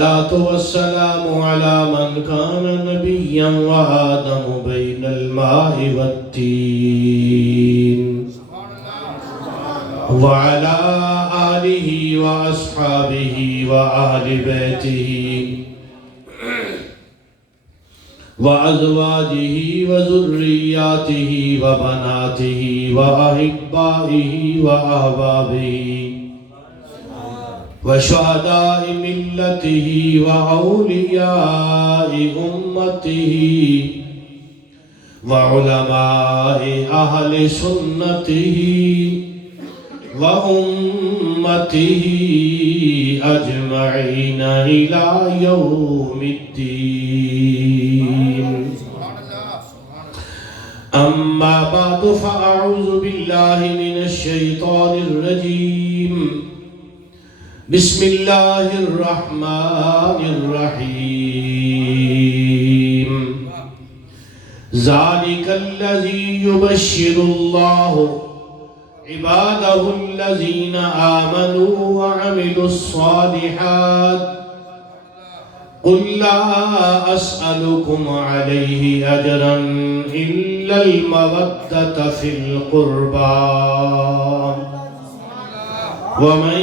الصلاة والسلام على من كان نبيا وآدم بين الماء والتين وعلى آله وأصحابه وأهل بيته وأزواجه وذرياته وبناته وأحبائه وأحبابه وشهداء ملته وأولياء أمته وعلماء أهل سنته وأمته أجمعين إلى يوم الدين. أما بعد فأعوذ بالله من الشيطان الرجيم. بسم الله الرحمن الرحيم. ذلك الذي يبشر الله عباده الذين آمنوا وعملوا الصالحات قل لا أسألكم عليه أجرا إلا المودة في القربى ومن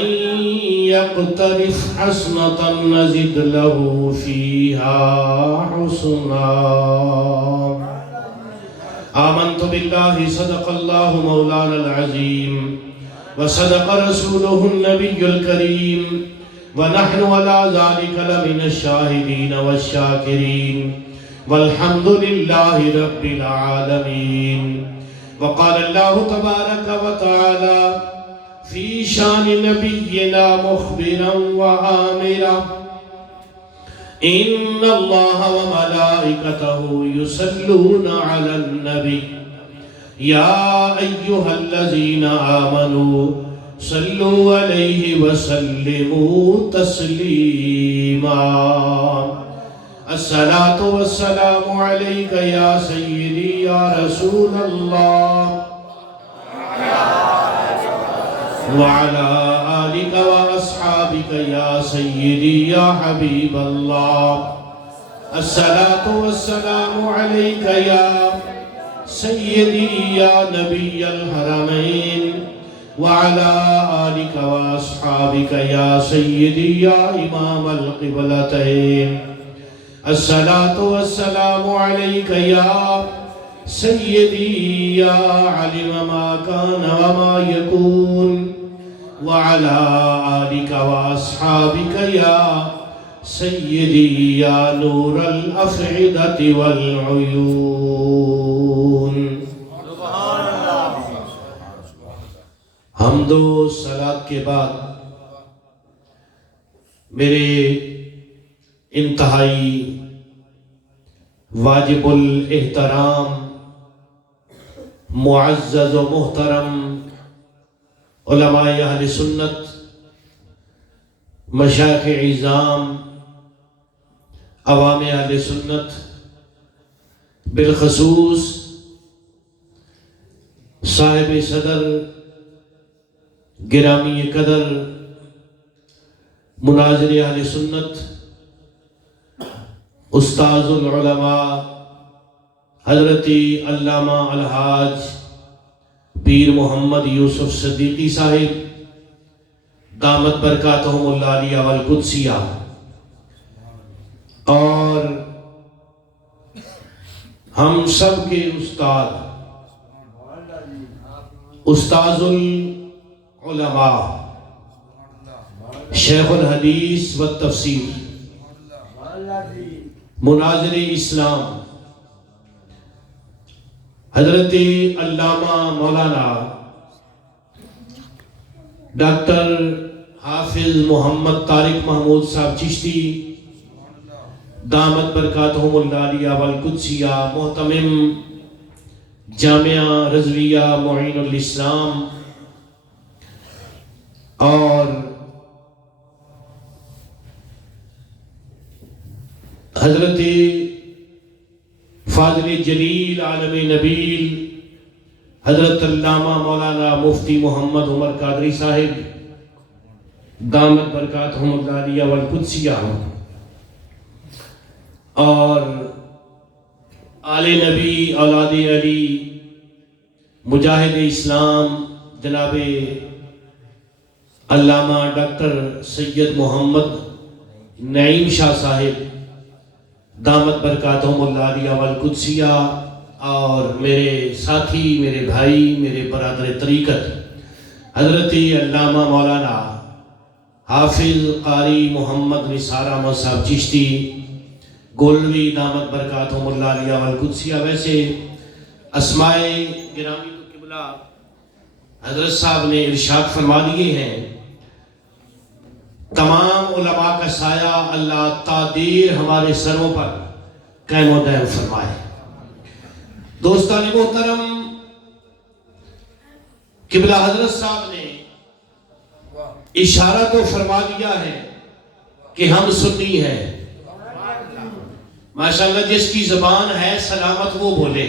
يقترف حسنة نزد له فيها حسنا. آمنت بالله صدق الله مولانا العظيم وصدق رسوله النبي الكريم ونحن على ذلك لمن الشاهدين والشاكرين والحمد لله رب العالمين. وقال الله تبارك وتعالى في شان نبينا مخبرا وآمرا إن الله وملائكته يصلون على النبي يا أيها الذين آمنوا صلوا عليه وسلموا تسليما. الصلاة والسلام عليك يا سيدي يا رسول الله وعلى آلك وأصحابك يا سيدي يا حبيب الله. الصلاة والسلام عليك يا سيدي يا نبي الحرمين وعلى آلك وأصحابك يا سيدي يا إمام القبلتين. الصلاة والسلام عليك يا سيدي يا علم ما كان وما يكون وعلى آلك وأصحابك يا سيدي يا نور الأفئدة والعيون. حمد و صلاة کے بعد میرے انتہائی واجب الاحترام معزز و محترم علماء اہل سنت مشائخ عظام عوام اہل سنت بالخصوص صاحب صدر گرامی قدر مناظر اہل سنت استاذ العلماء حضرت علامہ الحاج پیر محمد یوسف صدیقی صاحب دامت برکاتہم العالیہ والقدسیہ، اور ہم سب کے استاذ العلماء شیخ الحدیث والتفسیر مناظر اسلام حضرت علامہ مولانا ڈاکٹر حافظ محمد طارق محمود صاحب چشتی دامت برکاتہم العالیہ والقدسیہ، محتمم جامعہ رضویہ معین الاسلام، اور حضرت فاضل جلیل عالم نبیل حضرت علامہ مولانا مفتی محمد عمر قادری صاحب دامت برکاتہم العالیہ والقدسیہ، اور آل نبی اولاد علی مجاہد اسلام جناب علامہ ڈاکٹر سید محمد نعیم شاہ صاحب دامت برکاتہم العالیہ والقدسیہ، اور میرے ساتھی، میرے بھائی، میرے برادر طریقت حضرت علامہ مولانا حافظ قاری محمد نثار احمد صاحب چشتی گولوی دامت برکاتہم العالیہ والقدسیہ۔ ویسے اسماء گرامی کو قبلہ حضرت صاحب نے ارشاد فرما دیے ہیں، تمام علماء کا سایہ اللہ تا دیر ہمارے سروں پر قائم و دائم فرمائے۔ دوستان محترم، قبلہ حضرت صاحب نے اشارہ تو فرما دیا ہے کہ ہم سنی ہیں، ماشاءاللہ جس کی زبان ہے سلامت وہ بولے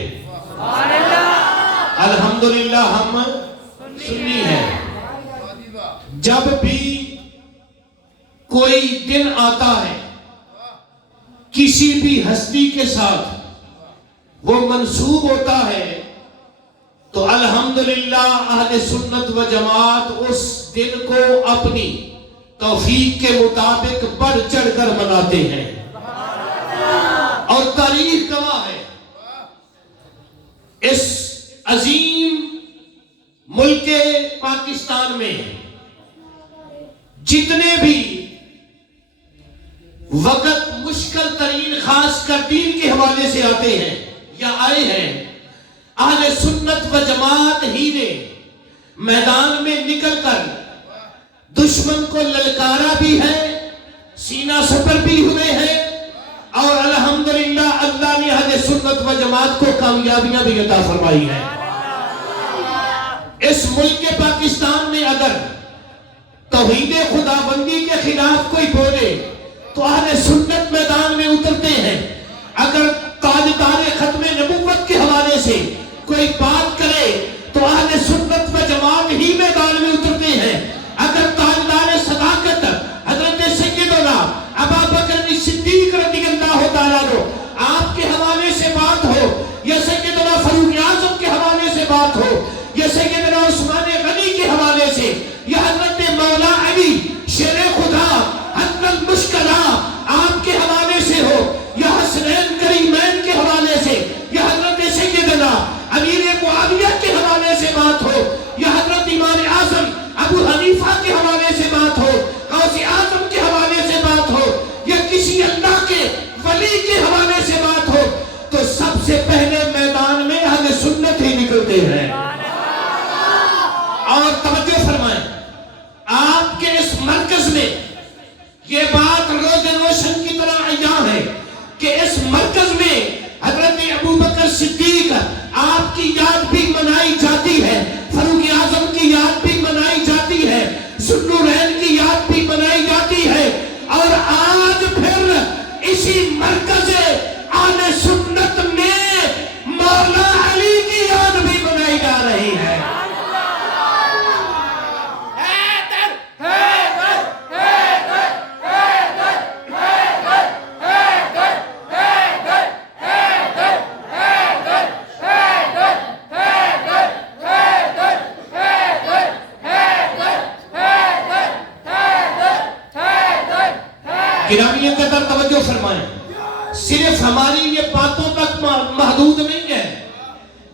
الحمدللہ ہم سنی ہیں۔ جب بھی کوئی دن آتا ہے کسی بھی ہستی کے ساتھ وہ منسوب ہوتا ہے تو الحمدللہ اہل سنت و جماعت اس دن کو اپنی توفیق کے مطابق بڑھ چڑھ کر مناتے ہیں، اور تاریخ گواہ ہے اس عظیم ملک پاکستان میں جتنے بھی وقت مشکل ترین خاص کر دین کے حوالے سے آتے ہیں یا آئے ہیں، اہل سنت و جماعت ہی نے میدان میں نکل کر دشمن کو للکارا بھی ہے، سینہ سپر بھی ہوئے ہیں، اور الحمدللہ اللہ نے اہل سنت و جماعت کو کامیابیاں بھی عطا فرمائی ہیں۔ اس ملک پاکستان میں اگر توحید خداوندی کے خلاف کوئی بولے تو اہل سنت میدان میں اترتے ہیں، اگر تاجدار ختم نبوت کے حوالے سے کوئی بات کرے تو اہل سنت و جماعت ہی میدان میں اترتے ہیں، اگر تاجدار صداقت حضرت سیدنا ابوبکر صدیق رضی اللہ تعالیٰ عنہ آپ کے حوالے سے بات ہو، یا سیدنا فاروق اعظم کے حوالے سے بات ہو، یا سیدنا عثمان غنی کے حوالے سے، یا حضرت مولا علی شیر خدا حضرت المشکلہ آپ کے حوالے سے ہو، یا حسنین کریمین کے حوالے سے، یا حضرت سیدنا امیر معاویہ کے حوالے سے بات ہو، یا حضرت امام اعظم ابو حنیفہ کے حوالے سے بات ہو، غوث اعظم کے حوالے سے بات ہو، یا کسی اللہ کے ولی کے حوالے سے بات ہو، تو سب سے پہلے میدان میں اہل سنت ہی نکلتے ہیں۔ اور توجہ فرمائیں، آپ کے اس مرکز میں یہ بات روز روشن کی طرح عیاں ہے کہ اس مرکز میں حضرت ابوبکر صدیق آپ کی یاد بھی منائی جاتی ہے، فاروق اعظم کی یاد بھی منائی جاتی ہے، ذوالنورین کی یاد بھی منائی جاتی ہے، اور آج پھر اسی مرکز اہل سنت میں مولا علی کی یاد بھی منائی جا رہی ہے۔ گرامی قدر توجہ فرمائیں، صرف ہماری یہ باتوں تک محدود نہیں ہے،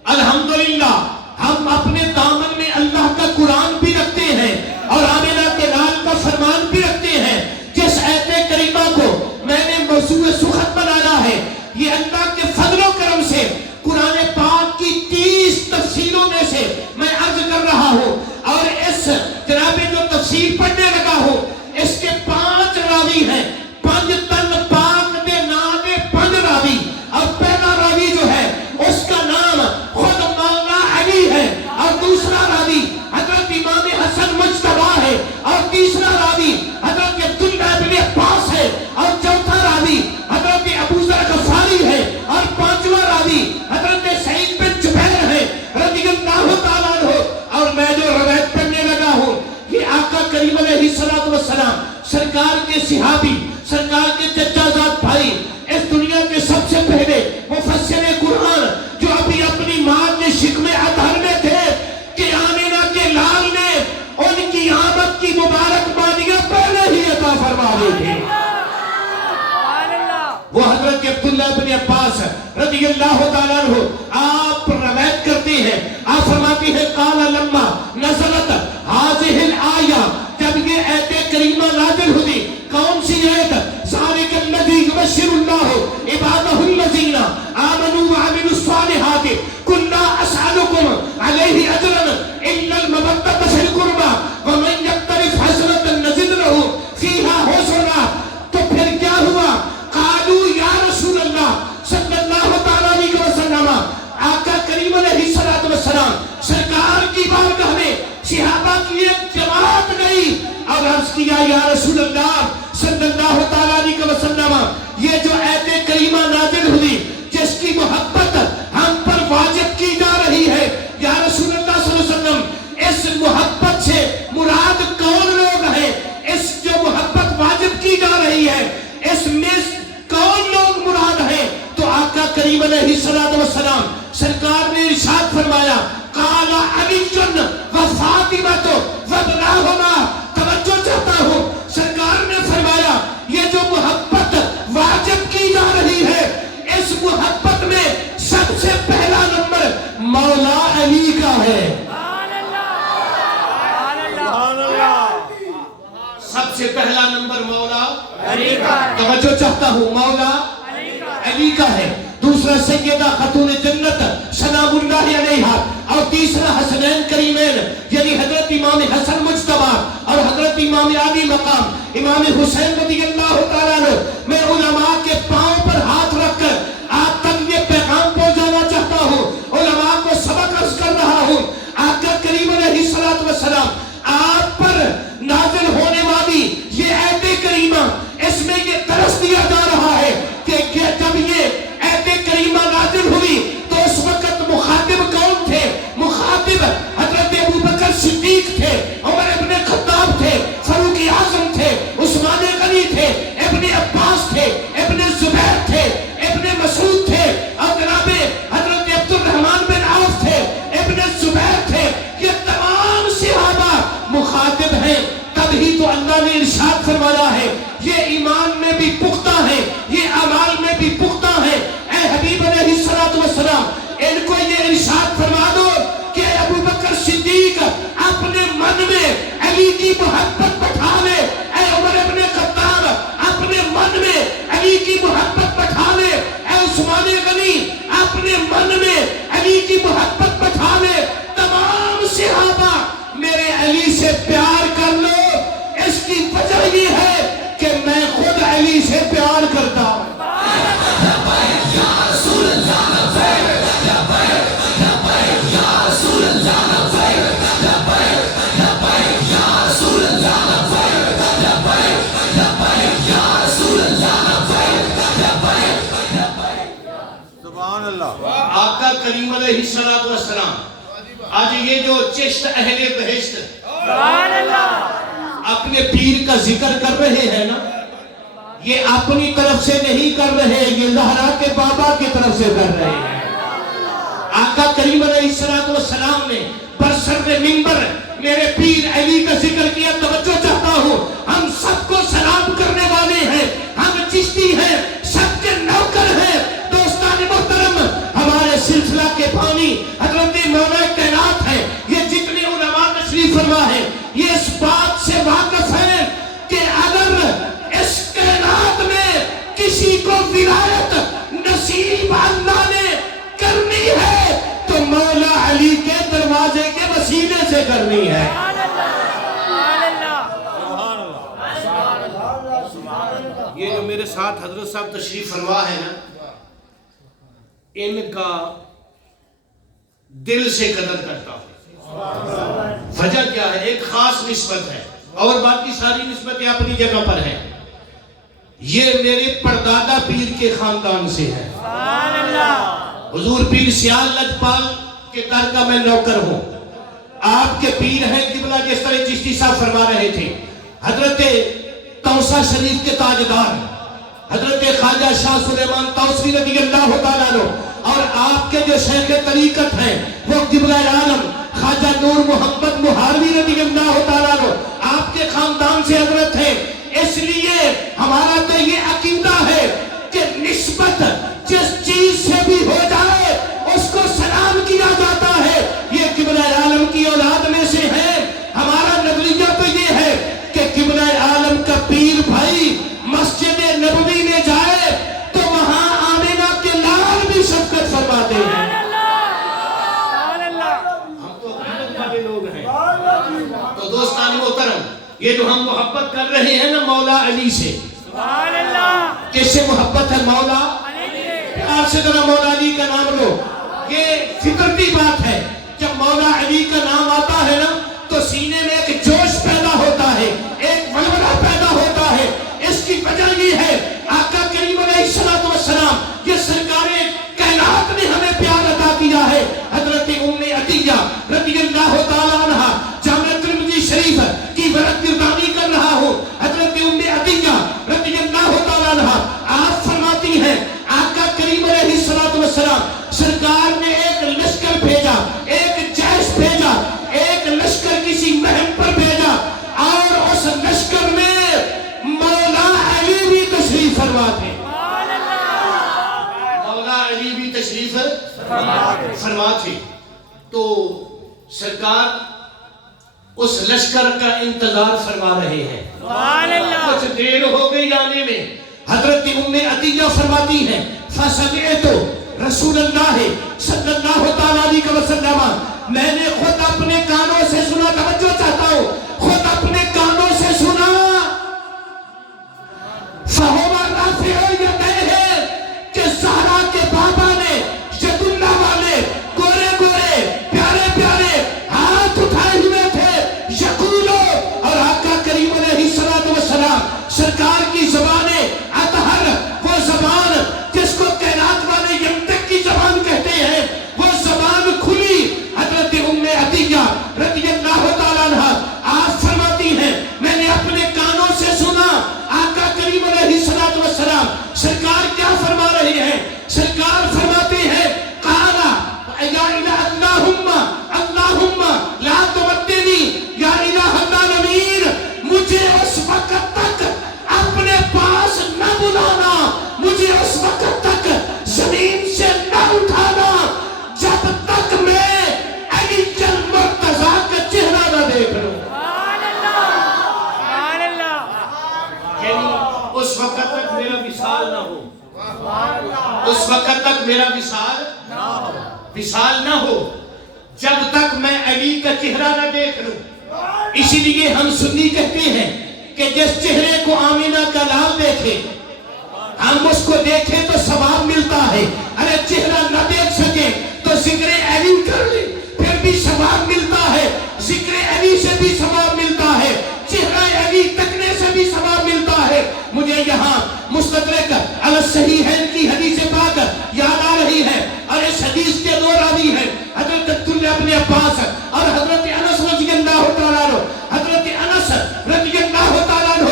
الحمدللہ ہم اپنے دامن میں اللہ کا قرآن بھی رکھتے ہیں اور آمنہ کے لال کا فرمان بھی رکھتے ہیں۔ جس آیت کریمہ کو میں نے موضوع سخن بنایا ہے، یہ اللہ کے فضل و کرم سے قرآن پاک کی 30 تفسیروں میں سے میں عرض کر رہا ہوں، اور اس جناب جو تفسیر پڑھنے لگا ہوں اس کے 5 راوی ہیں، 5 تن پاک دے نام 5 راوی، اور پہلا راوی جو ہے اس کا نام خود مولا علی ہے، اور دوسرا راوی حضرت امام حسن مجتبی ہے، اور تیسرا راوی حضرت عبداللہ بن عباس ہے، اور چوتھا راوی حضرت ابو ذر غفاری ہے، اور 5واں وہ حضرت عبداللہ بن عباس رضی اللہ تعالیٰ عنہ آپ روایت کرتے ہیں، آپ فرماتی ہیں قال لما نزلت هذه الآیہ، جب یہ آیت کریمہ نازل ہوئی، کون سی آیت؟ ذالک الذی یبشر اللہ عبادہ الذین آمنوا وعملوا الصالحات قل لا اسألکم علیہ اجرا الا المودۃ فی القربى ومن یقترف حسنۃ نزد لہ فیہا حسنا۔ تو پھر کیا ہوا؟ قالوا یا رسول اللہ صلی اللہ تعالیٰ علیہ وسلم، آقا کریم علیہ السلام سرکار کی بارگاہ میں صحابہ کی ایک جماعت گئی اور عرض کیا یا رسول اللہ صلی اللہ تعالیٰ علیہ وسلم، یہ جو آیت کریمہ نازل ہوئی جس کی محبت ہم پر واجب کی جا رہی ہے، یا رسول اللہ صلی اللہ علیہ وسلم اس محبت سے مراد کون لوگ ہیں؟ اس جو محبت واجب کی جا رہی ہے اس میں کون لوگ مراد ہیں؟ تو آقا کریم علیہ السلام سرکار نے ارشاد فرمایا قال علی و فاطمہ و ابناہما۔ توجہ چاہتا ہوں، سرکار نے فرمایا یہ جو محبت واجب کی جا رہی ہے اس محبت میں سب سے پہلا نمبر مولا علی کا ہے۔ سب سے پہلا نمبر مولا علی کا ہے۔ توجہ چاہتا ہوں، مولا علی کا ہے۔ دوسرا سیدہ خاتون جنت سلام اللہ علیہا، اور تیسرا حسنین کریمین یعنی حضرت امام حسن مجتبی اور حضرت امام علی مقام امام حسین رضی اللہ تعالیٰ عنہ۔ میں علماء کے پاؤں پر ہاتھ رکھ کر آپ تک یہ پیغام پہنچانا چاہتا ہوں، علماء کو سبق عرض کر رہا ہوں۔ آقا کریم علیہ السلام آپ پر نازل ہونے والی یہ آیت کریمہ، اس میں یہ درس دیا جا رہا ہے کہ جب یہ آیت کریمہ نازل ہوئی تو اس وقت مخاطب کون تھے؟ مخاطب حضرت ابوبکر صدیق تھے، عمر ابن خطاب تھے، فاروق اعظم تھے، عثمان غنی تھے، ابن عباس تھے، ابن زبیر تھے، ابن مسعود تھے، اور جناب حضرت عبد الرحمن بن عوف تھے، ابن زبیر تھے۔ یہ تمام صحابہ مخاطب ہیں۔ تبھی تو اللہ نے ارشاد فرمایا ہے یہ ایمان میں بھی پختہ ہیں، یہ اعمال میں بھی پختہ ہیں۔ اے حبیب علیہ السلام ان کو یہ ارشاد فرما دو کہ ابوبکر صدیق اپنے من میں علی کی محبت بٹھا لے، اے عمر ابن خطاب اپنے من میں علی کی محبت بٹھا لے، اے عثمان غنی اپنے من میں علی کی محبت بٹھا لے۔ تمام صحابہ میرے علی سے پیار کر لو۔ اس کی وجہ یہ ہے کہ میں خود علی سے پیار کرتا ہوں۔ آقا کریم علیہ السلام آج یہ جو چشت اہل بہشت اپنے پیر کا ذکر کر رہے ہیں نا، یہ اپنی طرف سے نہیں کر رہے، یہ زہرا کے بابا کی طرف سے کر رہے ہیں۔ آقا کریم علیہ السلام نے برسر منبر میرے پیر علی کا ذکر کیا۔ توجہ چاہتا ہوں، ہم سب کو سلام کرنے والے ہیں، ہم چشتی ہیں، سب کے نوکر ہیں۔ دوستان محترم، ہمارے سلسلہ کے بانی حضرت مولا کائنات ہیں، یہ جتنے علماء تشریف فرما ہیں یہ اس بات سے واقف ہیں کہ اگر اس کائنات میں کسی کو ولایت نصیب اللہ نے کرنی ہے تو مولا علی کے دروازے کے وسیلے سے کرنی ہے۔ یہ جو میرے ساتھ حضرت صاحب تشریف فرما ہے نا، ان کا دل سے قدر کرتا ہوں۔ وجہ کیا ہے؟ ایک خاص نسبت ہے اور باقی ساری نسبتیں اپنی جگہ پر ہیں۔ یہ میرے پردادا پیر کے خاندان سے ہے۔ حضور پیر سیال لجپال کے در کا میں نوکر ہوں۔ آپ کے پیر ہیں قبلہ، جس طرح چشتی صاحب فرما رہے تھے، حضرت توسا شریف کے تاجدار حضرت خواجہ شاہ سلیمان توسری رضی اللہ تعالیٰ عنہ، اور آپ کے جو شیخ طریقت ہیں وہ قبلہ عالم خواجہ نور محمد مہاروی رضی اللہ تعالیٰ عنہ آپ کے خاندان سے حضرت ہیں۔ اس لیے ہمارا تو یہ عقیدہ ہے کہ محبت کر رہے ہیں نا مولا علی سے. سبحان اللہ. کس سے محبت ہے؟ مولا پیار سے ذرا مولا علی کا نام لو. یہ فطرتی بات ہے. جب مولا علی کا نام آتا ہے نا تو سینے میں ایک جوش پیدا ہوتا ہے, ایک ولولہ پیدا ہوتا ہے. اس کی وجہ یہ ہے آقا کریم علیہ الصلوۃ والسلام, یہ سرکار کائنات نے ہمیں پیار عطا کیا ہے. حضرت ام عطیہ رضی اللہ تعالی عنہا, جامع ترمذی شریف کی ورق گردانی کر رہا ہوں. حضرت ام عطیہ رضی اللہ تعالی عنہا آپ فرماتی ہیں آقا کریم علیہ الصلوۃ والسلام سرکار نے ایک لشکر بھیجا, ایک جیش بھیجا, ایک لشکر کسی مہم پر بھیجا, اور اس لشکر میں مولا علی بھی تشریف فرما تھے. مولا علی بھی تشریف فرما تھے. تو سرکار اس لشکر کا انتظار فرما رہے ہیں. کچھ دیر ہو گئی آنے میں. حضرت ام عطیہ فرماتی ہیں فسمعت رسول اللہ صلی اللہ تعالی علیہ وسلم, میں نے خود اپنے کانوں سے سنا, توجہ چاہتا ہوں, خود اپنے کانوں سے سنا, فہما رافع یدیہ, کہ زہرا کے بابا نے ید اللہ والے گورے گورے پیارے پیارے ہاتھ اٹھائے ہوئے تھے. یقولو, اور آقا کریم علیہ الصلوۃ والسلام سرکار کی زبان اطہر, وہ زبان جس کو کائنات والے ینطق کی زبان کہتے ہیں, وہ زبان کھلی. حضرت ام عطیہ رضی اللہ تعالی عنہا آپ فرماتی ہیں میں نے اپنے کانوں سے سنا آقا کریم علیہ الصلوۃ والسلام سرکار کیا فرما رہے ہیں. سرکار فرماتے ہیں قالا یا الہ اللہم اللہم لا تمدنی یا الہ العالمین, مجھے اس وقت تک اپنے پاس نہ بلانا, مجھے اس وقت تک زمین سے نہ اٹھانا جب تک میں علی المرتضیٰ کا چہرہ نہ دیکھ لوں. یعنی اس وقت تک میرا وصال نہ ہو, اس وقت تک میرا وصال نہ ہو جب تک میں علی کا چہرہ نہ دیکھ لوں. اسی لیے ہم سنی کہتے ہیں کہ جس چہرے کو آمینہ کا لال دیکھے, ہم اس کو دیکھیں تو ثواب ملتا ہے. ارے چہرہ نہ دیکھ سکے تو ذکر علی کر لے, پھر بھی ثواب ملتا ہے. ذکر علی سے بھی ثواب ملتا ہے, چہرہ علی تکنے سے بھی ثواب ملتا ہے. مجھے یہاں مستدرک علی الصحیحین کی حدیث پاک یاد آ رہی ہے, اور اس حدیث کے دو راوی ہیں حضرت عبداللہ ابن عباس اور حضرت انس رضی اللہ تعالیٰ عنہ. حضرت انس رضی اللہ تعالیٰ عنہ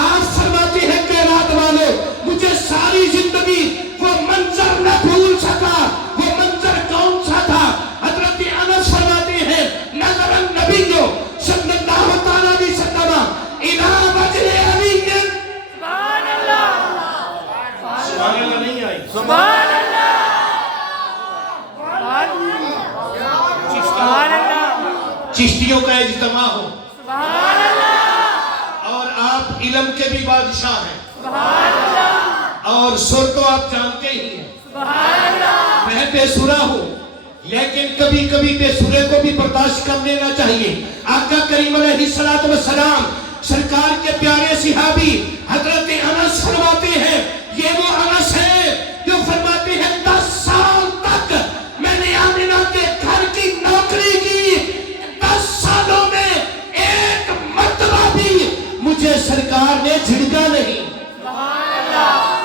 آپ فرماتے ہیں کائنات والے, مجھے ساری زندگی وہ منظر نہ بھول سکا. وہ منظر کون سا تھا؟ حضرت انس فرماتے ہیں نظر النبی صلی اللہ تعالیٰ علیہ وسلم الی وجہ علی. سبحان اللہ نہیں آئی. سبحان اللہ. چشتیوں کا اجتماع ہو, سبحان اللہ. اور آپ علم کے بھی بادشاہ ہیں, سبحان اللہ. اور سر تو آپ جانتے ہی ہیں. سبحان اللہ. میں بے سرا ہوں, لیکن کبھی کبھی بے سرے کو بھی برداشت کر لینا چاہیے. آقا کریم علیہ الصلوۃ والسلام سرکار کے پیارے صحابی حضرت انس فرماتے ہیں, یہ وہ انس ہے جو فرماتے ہیں 10 سال تک میں نے آمینہ کے گھر کی نوکری کی, 10 سالوں میں ایک مرتبہ بھی مجھے سرکار نے جھڑکا نہیں.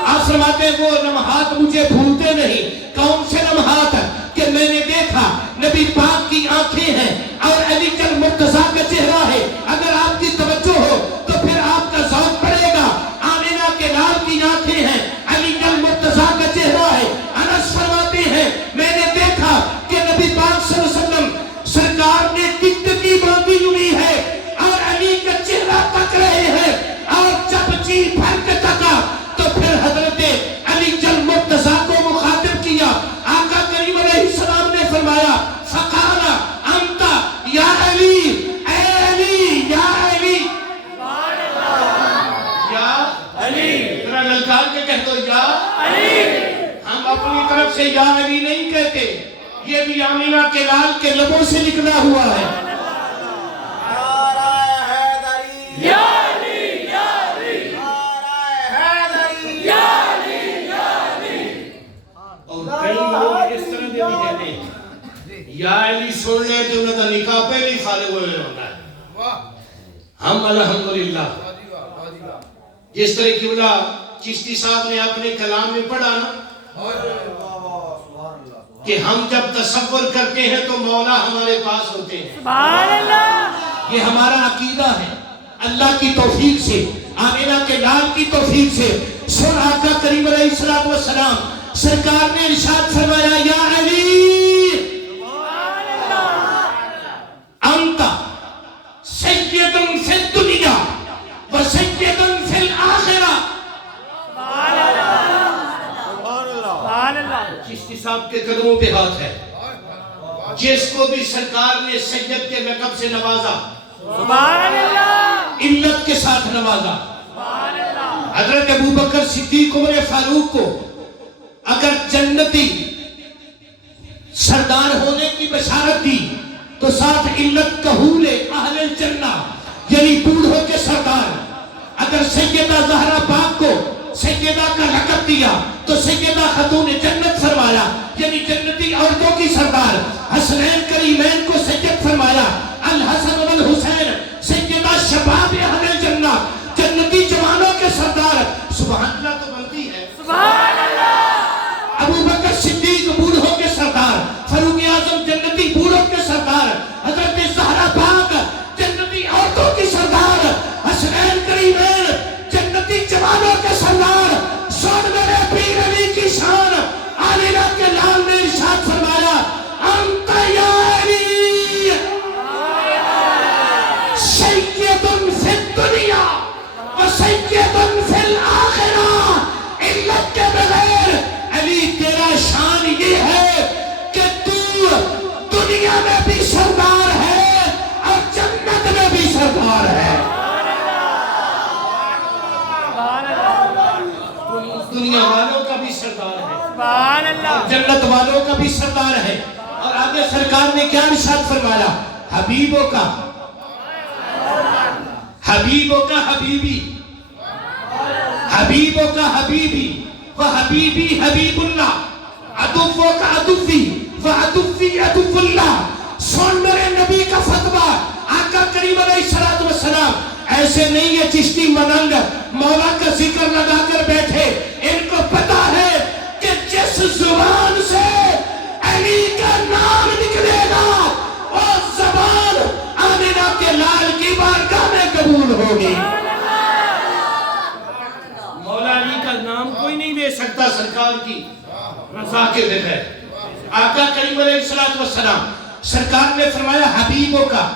آپ فرماتے ہیں وہ لمحات مجھے بھولتے نہیں. کون سے لمحات کہ میں نے دیکھا نبی پاک کی آنکھیں ہیں اور علی المرتضیٰ کا چہرہ ہے. اگر آپ کی توجہ ہو تو پھر آپ کا ذوق پڑے گا. آمینہ کے لال کی آنکھیں ہیں, علی المرتضیٰ کا چہرہ ہے. انس فرماتے ہیں میں نے دیکھا کہ نبی پاک صلی اللہ علیہ وسلم سرکار نے ٹکٹکی باندھی ہوئی ہے اور علی کا چہرہ تک رہے ہیں, اور جب جی بھر کے تکا تو پھر حضرت علی المرتضیٰ کو مخاطب کیا. آقا کریم علیہ السلام نے فرمایا فقال انت یا علی, اے علی, یا علی, یا علی. ذرا للکار کے کہہ دو یا علی. ہم اپنی طرف سے یا علی نہیں کہتے, یہ بھی آمینہ کے لال کے لبوں سے نکلا ہوا ہے. یا علی. سن لے تو انہوں کا نکاح پہلے ہی فارغ ہوئے ہونا ہے. ہم الحمدللہ جس طرح قبلہ چشتی صاحب نے اپنے کلام میں پڑھا نا کہ ہم جب تصور کرتے ہیں تو مولا ہمارے پاس ہوتے ہیں. سبحان اللہ. یہ ہمارا عقیدہ ہے اللہ کی توفیق سے, آمینہ کے لال کی توفیق سے. سن آقا کریم علیہ السلام سرکار نے ارشاد فرمایا یا علی انت سید فی الدنیا و سید فی الآخرہ. سبحان اللہ. چشتی صاحب کے قدموں پہ ہاتھ ہے. جس کو بھی سرکار نے سید کے لقب سے نوازا, سبحان اللہ. علت کے ساتھ نوازا. سبحان اللہ. حضرت ابوبکر صدیق عمر فاروق کو اگر جنتی سردار ہونے کی بشارت دی تو ساتھ علت کہول اہل الجنہ یعنی بوڑھوں کے سردار. اگر سیدہ زہرا پاک کو سیدہ کا لقب دیا تو سیدہ خاتون جنت فرمایا یعنی جنتی عورتوں کی سردار. حسنین کریمین کو سید فرمایا, الحسن والحسین سیدہ شباب اہل جنہ جنتی جوانوں کے سردار. سبحان اللہ تو بنتی ہے. سبحان اللہ. ابوبکر صدیق بوڑھوں کے سردار, فاروق اعظم جنتی بوڑھوں کے سردار, حضرت زہرا پاک جنتی عورتوں کی سردار, حسنین کریمین جنتی جوانوں کے سردار. سن میرے پیر علی کی شان, آمینہ کے لال نے ارشاد فرمایا انت یا علی سید فی الدنیا و سید فی الآخرہ. علت کے بغیر علی تیرا شان یہ ہے کہ تو دنیا میں بھی سردار ہے اور جنت میں بھی سردار ہے. دنیا والوں کا بھی سردار ہے, سبحان اللہ. جنت والوں کا بھی سردار ہے. اور آگے سرکار نے کیا ارشاد فرمایا, حبیبوں کا حبیبی, حبیبوں کا حبیبی و حبیبی حبیب اللہ, عدووں کا عدوی و عدوی عدو اللہ. سن میرے نبی کا فتویٰ, آقا کریم علیہ السلام ایسے نہیں ہے چشتی ملنگ مولا کا ذکر لگا کر بیٹھے. ان کو پتا ہے کہ جس زبان سے علی کا نام نکلے گا وہ زبان آمینہ کے لال کی بارگاہ میں قبول ہوگی. مولا علی کا نام کوئی نہیں دے سکتا سرکار کی رضا کے بغیر. آقا کریم علیہ السلام سرکار نے فرمایا حبیبوں کا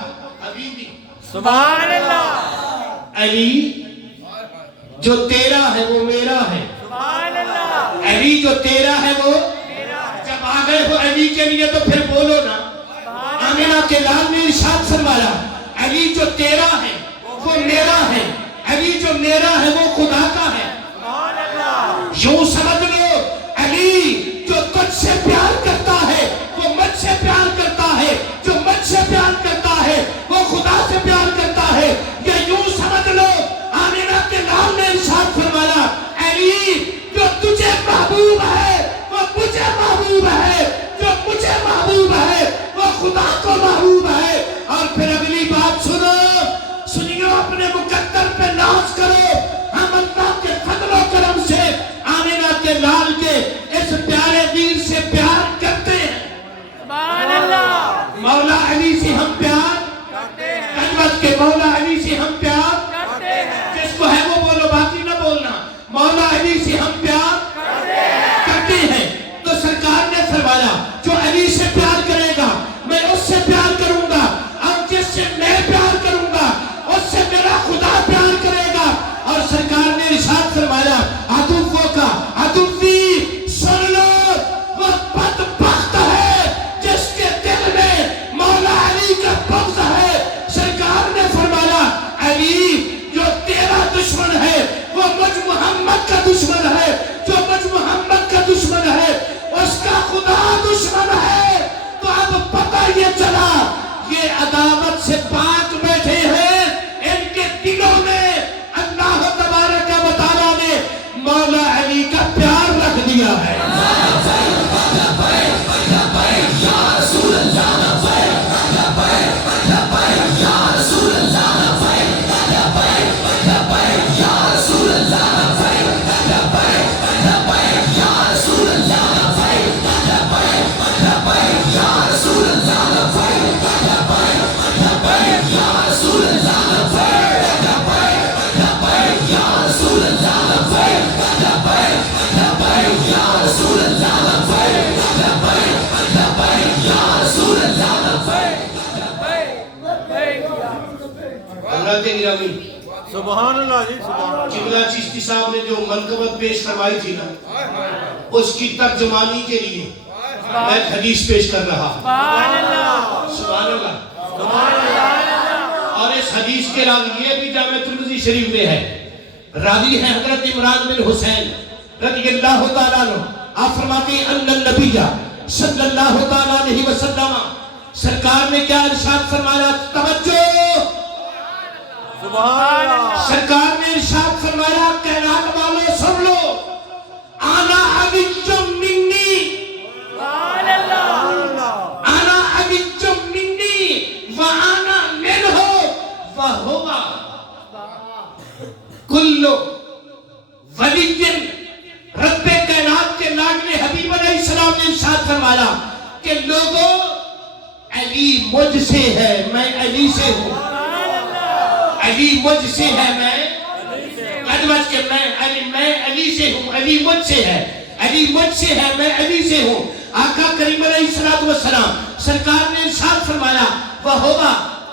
حبیبی. سبحان اللہ. علی جو تیرا ہے وہ میرا ہے. سبحان اللہ. علی جو تیرا ہے وہ, جب آ گئے ہو علی کے لیے تو پھر بولو نا. آمینہ کے لال نے ارشاد فرمایا علی جو تیرا ہے وہ میرا ہے, علی جو میرا ہے وہ خدا کا ہے. یوں سمجھ لو علی جو تجھ سے پیار کرتا ہے وہ مجھ سے پیار کرتا ہے, جو مجھ سے پیار کرتا ہے وہ خدا سے پیار کرتا ہے. یہ یوں سمجھ لو آمینہ کے لال نے ارشاد فرمایا علی جو تجھے محبوب ہے وہ مجھے محبوب ہے, جو مجھے محبوب ہے وہ خدا کو محبوب ہے. اور پھر اگلی بات سنو, سنیو اپنے مقدر پہ ناز کرو. ہم اللہ کے فضل و کرم سے آمینہ کے لال کے اس پیارے ویر سے پیار کرتے ہیں. سبحان اللہ. مولا علی سے ہم پیار کرتے ہیں. قدمت کے مولا علی سے ہم پیار کرتے ہیں. جس کو ہے وہ بولو, باقی نہ بولنا. مولا علی سے ہم پیار کرتے ہیں. تو سرکار نے فرمایا جو علی سے پیار کرے گا میں اس سے پیار کروں گا, اور جس سے میں پیار کروں گا اس سے میرا خدا پیار کرے گا. اور سرکار نے ارشاد فرمایا عدووں کا عدوی. سن لو وہ بدبخت ہے جس کے دل میں مولا علی کا بغض ہے. سرکار نے فرمایا علی جو تیرا دشمن ہے وہ مجھ محمد کا دشمن ہے, جو مجھ محمد کا دشمن ہے اس کا خدا دشمن ہے. تو اب پتہ یہ چلا یہ عداوت سے پاک بیٹھے ہیں, ان کے دلوں میں اللہ تبارک و تعالیٰ نے مولا علی کا پیار رکھ دیا ہے. سبحان اللہ جی، سبحان اللہ۔ قبلہ چشتی صاحب نے جو منقبت پیش فرمائی تھی نا، اس کی ترجمانی کے لیے میں ایک حدیث پیش کر رہا ہوں۔ سبحان اللہ، سبحان اللہ۔ سبحان اللہ، اور اس حدیث کے راوی یہ بھی جامع ترمذی شریف میں ہے، راوی ہے حضرت عمران بن حسین رضی اللہ تعالیٰ عنہ۔ آپ فرماتے ہیں ان النبی صلی اللہ تعالیٰ علیہ وسلم، سرکار نے کیا ارشاد فرمایا؟ توجہ، سبحان اللہ۔ سرکار نے ارشاد فرمایا کائنات والوں سن لو، آنا علیجم منی، سبحان اللہ، آنا علیجم منی وآنا منہ وہوا کلو ولی۔ رب کائنات کے لاڈلے حبیب علیہ السلام نے ارشاد فرمایا کہ لوگوں، علی مجھ سے ہے، میں علی سے ہوں، علی مجھ سے ہے، میں علی سے ہوں، علی مجھ سے ہے، علی مجھ سے ہے، میں علی سے ہوں۔ آقا کریم علیہ السلام سرکار نے ارشاد فرمایا وَهُوَ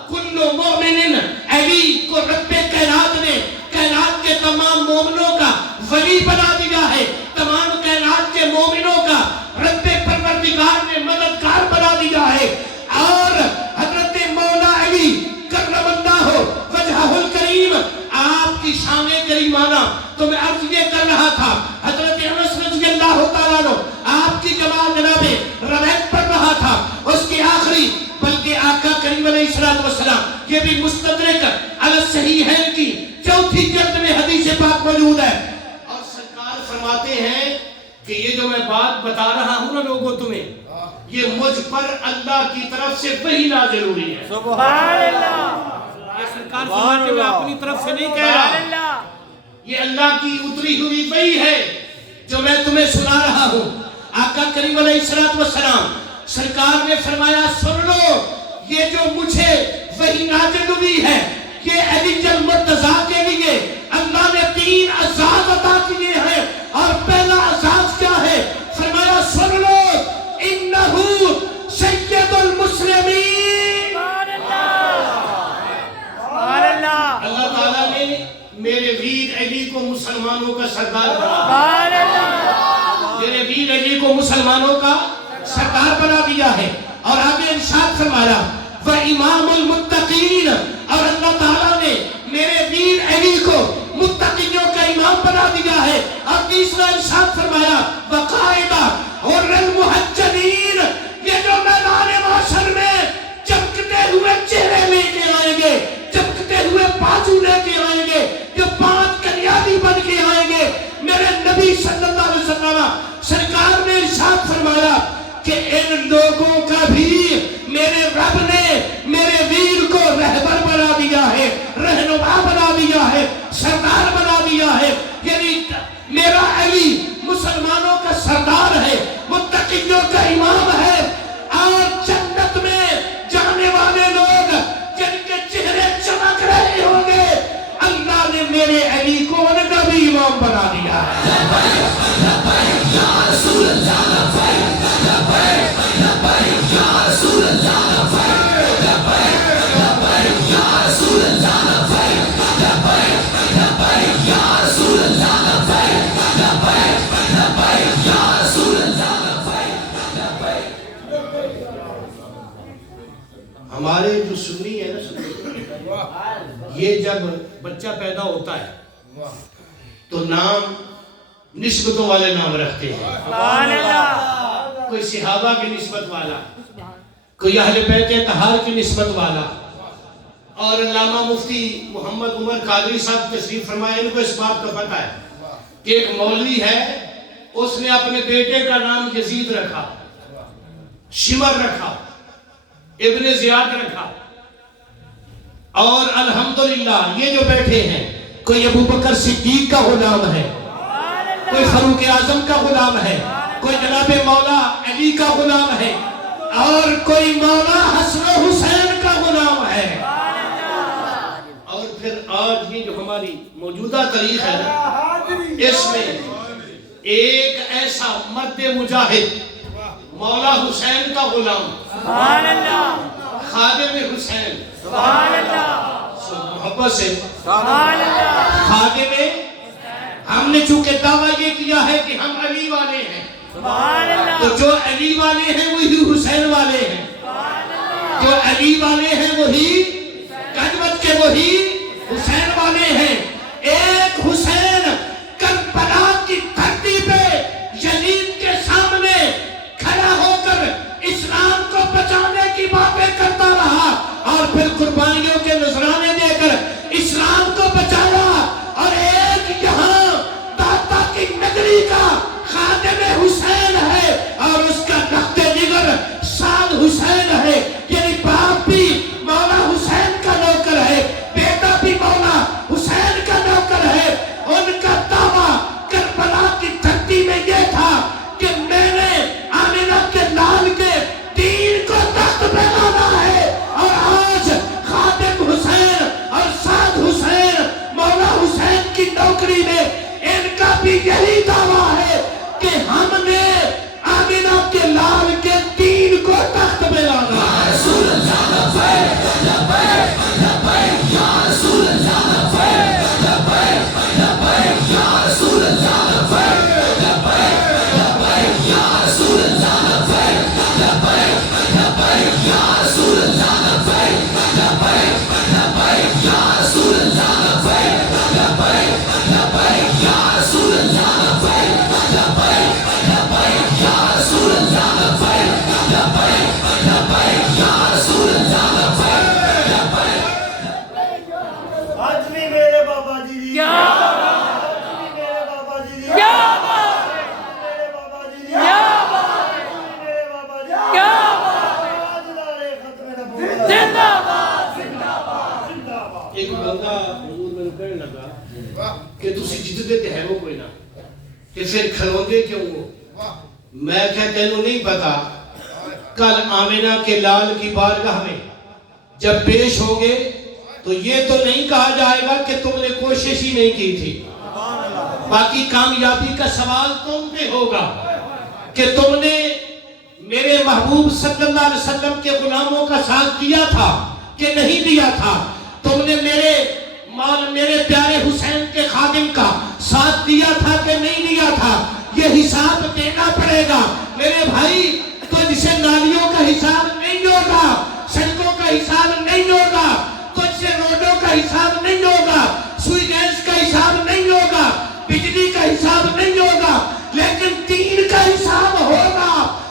كُلُّ مُؤْمِنٍ، علی کو رب کائنات نے کائنات کے تمام مومنوں کا ولی بنا دیا ہے، تمام کائنات کے مومنوں کا رب پروردگار نے مددگار بنا دیا ہے۔ اور حضرت مولا علی کرم اللہ وجہہ الکریم، آپ کی شان کریمانہ تو میں عرض یہ کر رہا تھا، حضرت انس رضی اللہ تعالیٰ عنہ آپ کی جماعت جناب روایت پڑھ رہا تھا، اس کی آخری بلکہ آقا کریم علیہ السلام، یہ بھی مستدرک علی الصحیحین کی چوتھی جلد میں حدیث پاک موجود ہے۔ اور سرکار فرماتے ہیں کہ یہ جو میں بات بتا رہا ہوں نا لوگوں تمہیں، یہ مجھ پر اللہ کی طرف سے وحی نازل ہوئی ہے۔ سبحان اللہ، یہ سرکار فرماتے ہیں میں اپنی طرف سے نہیں کہہ سبحان رہا، اللہ، یہ اللہ کی اتری ہوئی وحی ہے جو میں تمہیں سنا رہا ہوں۔ آقا کریم علیہ السلام سرکار نے فرمایا سن لو، یہ جو مجھے وحی نازل ہوئی ہے، یہ علی المرتضیٰ کے لیے اللہ نے 3 اعزاز عطا کیے ہیں۔ اور پہلا اعزاز کیا ہے؟ فرمایا سن لو، انہو سید المسلمین۔ سبحان اللہ، سبحان اللہ، اللہ تعالیٰ نے میرے ویر علی کو مسلمانوں کا سردار بنا دیا، سبحان اللہ، میرے ویر علی کو مسلمانوں کا سردار بنا دیا ہے۔ اور آگے ارشاد فرمایا وَإِمَامُ الْمُتَّقِينَ، اور اللہ تعالیٰ نے میرے ویر علی کو متقیوں کا امام بنا دیا ہے۔ اور تیسرا ارشاد فرمایا وَقَائِدَ اور المحجلین، یہ جو میدان معاشر میں چمکتے ہوئے چہرے لے کے آئیں گے، چمکتے ہوئے بازو لے کے آئیں گے، جو 5 کلیادی بن کے آئیں گے، میرے نبی صلی اللہ علیہ وسلم سرکار نے ارشاد فرمایا کہ ان لوگوں کا بھی میرے رب نے میرے ویر کو رہبر بنا دیا ہے، رہنما بنا دیا ہے، سردار بنا دیا ہے۔ یعنی میرا علی مسلمانوں کا سردار ہے، متقیوں کا امام ہے۔ اور جنت میں جانے والے لوگ جن کے چہرے چمک رہے ہوں گے، اللہ نے میرے علی کو ان کا بھی امام بنا دیا ہے۔ ہمارے جو سنی ہے نا سنی، یہ جب بچہ پیدا ہوتا ہے تو نام نسبتوں والے نام رکھتے ہیں، سبحان اللہ، کوئی صحابہ کی نسبت والا، کوئی اہل بیت اطہار کی نسبت والا۔ اور علامہ مفتی محمد عمر قادری صاحب تشریف فرمائے، ان کو اس بات کا پتہ ہے کہ ایک مولوی ہے، اس نے اپنے بیٹے کا نام یزید رکھا، شمر رکھا، ابن زیاد رکھا۔ اور الحمدللہ یہ جو بیٹھے ہیں، کوئی ابو بکر صدیق کا غلام ہے، کوئی فاروق اعظم کا غلام ہے، کوئی جناب مولا علی کا غلام ہے، اور کوئی مولا حسن و حسین کا غلام ہے۔ اور پھر آج یہ جو ہماری موجودہ تاریخ ہے نا، اس میں ایک ایسا مرد مجاہد، مولا حسین کا غلام، سبحان اللہ، خادم حسین، سبحان اللہ، محبت سے سبحان اللہ خادم میں ہم نے چونکہ دعویٰ یہ کیا ہے کہ ہم علی والے ہیں، سبحان اللہ تو جو علی والے ہیں وہی حسین والے ہیں، سبحان اللہ جو علی والے ہیں وہی قدمت کے وہی حسین والے ہیں۔ ایک حسین کربلا کی دھرتی پہ یزید کے سامنے کھڑا ہو کر اسلام کو بچانے کی باتیں کرتا رہا اور پھر قربانیوں کے نذرانے دے کر اسلام کو بچایا، اور ایک یہاں داتا کی نگری کا خادم حسین ہے اور اس کا نقد جگر سعد حسین ہے، یعنی باپ بھی مولا حسین کا نوکر ہے، بیٹا بھی مولا حسین کا نوکر ہے۔ ان کا دعویٰ کربلا کی دھرتی میں یہ تھا کہ میں نے آمنہ کے لال کے دین کو تخت پہ لانا ہے، اور آج خادم حسین اور سعد حسین مولا حسین کی نوکری میں ان کا بھی یہی دعویٰ ہے کہ ہم نے آمنہ کے لال کے دین کو تخت پہ لانا ہے۔ آج بھی میرے بابا جی دی کیا آج بھی میرے بابا جی دی کیا بات میرے بابا جی دی کیا بات میرے بابا جی دی کیا بات تاجدار ختم نبوت زندہ باد زندہ باد۔ ایک بندہ حضور میں کہنے لگا کہ تسی جدتے تے ہے وہ کوئی نہ کہ پھر کھلوندے کیوں ہو؟ میں کہتا تینوں نہیں پتا، کل آمنہ کے لال کی بارگاہ میں جب پیش ہوگے تو یہ تو نہیں کہا جائے گا کہ تم نے کوشش ہی نہیں کی تھی، باقی کامیابی کا سوال تم پہ ہوگا کہ تم نے میرے محبوب صلی اللہ علیہ وسلم کے غلاموں کا ساتھ دیا تھا کہ نہیں دیا تھا، تم نے میرے پیارے حسین کے خادم کا ساتھ دیا تھا کہ نہیں دیا تھا، یہ حساب دینا پڑے گا میرے بھائی۔ تجھ سے نالیوں کا حساب نہیں ہوگا، سڑکوں کا حساب نہیں ہوگا، تجھ سے روڈوں کا حساب نہیں ہوگا، سوئی گیس کا حساب نہیں ہوگا، بجلی کا حساب نہیں ہوگا، لیکن دین کا حساب ہوگا۔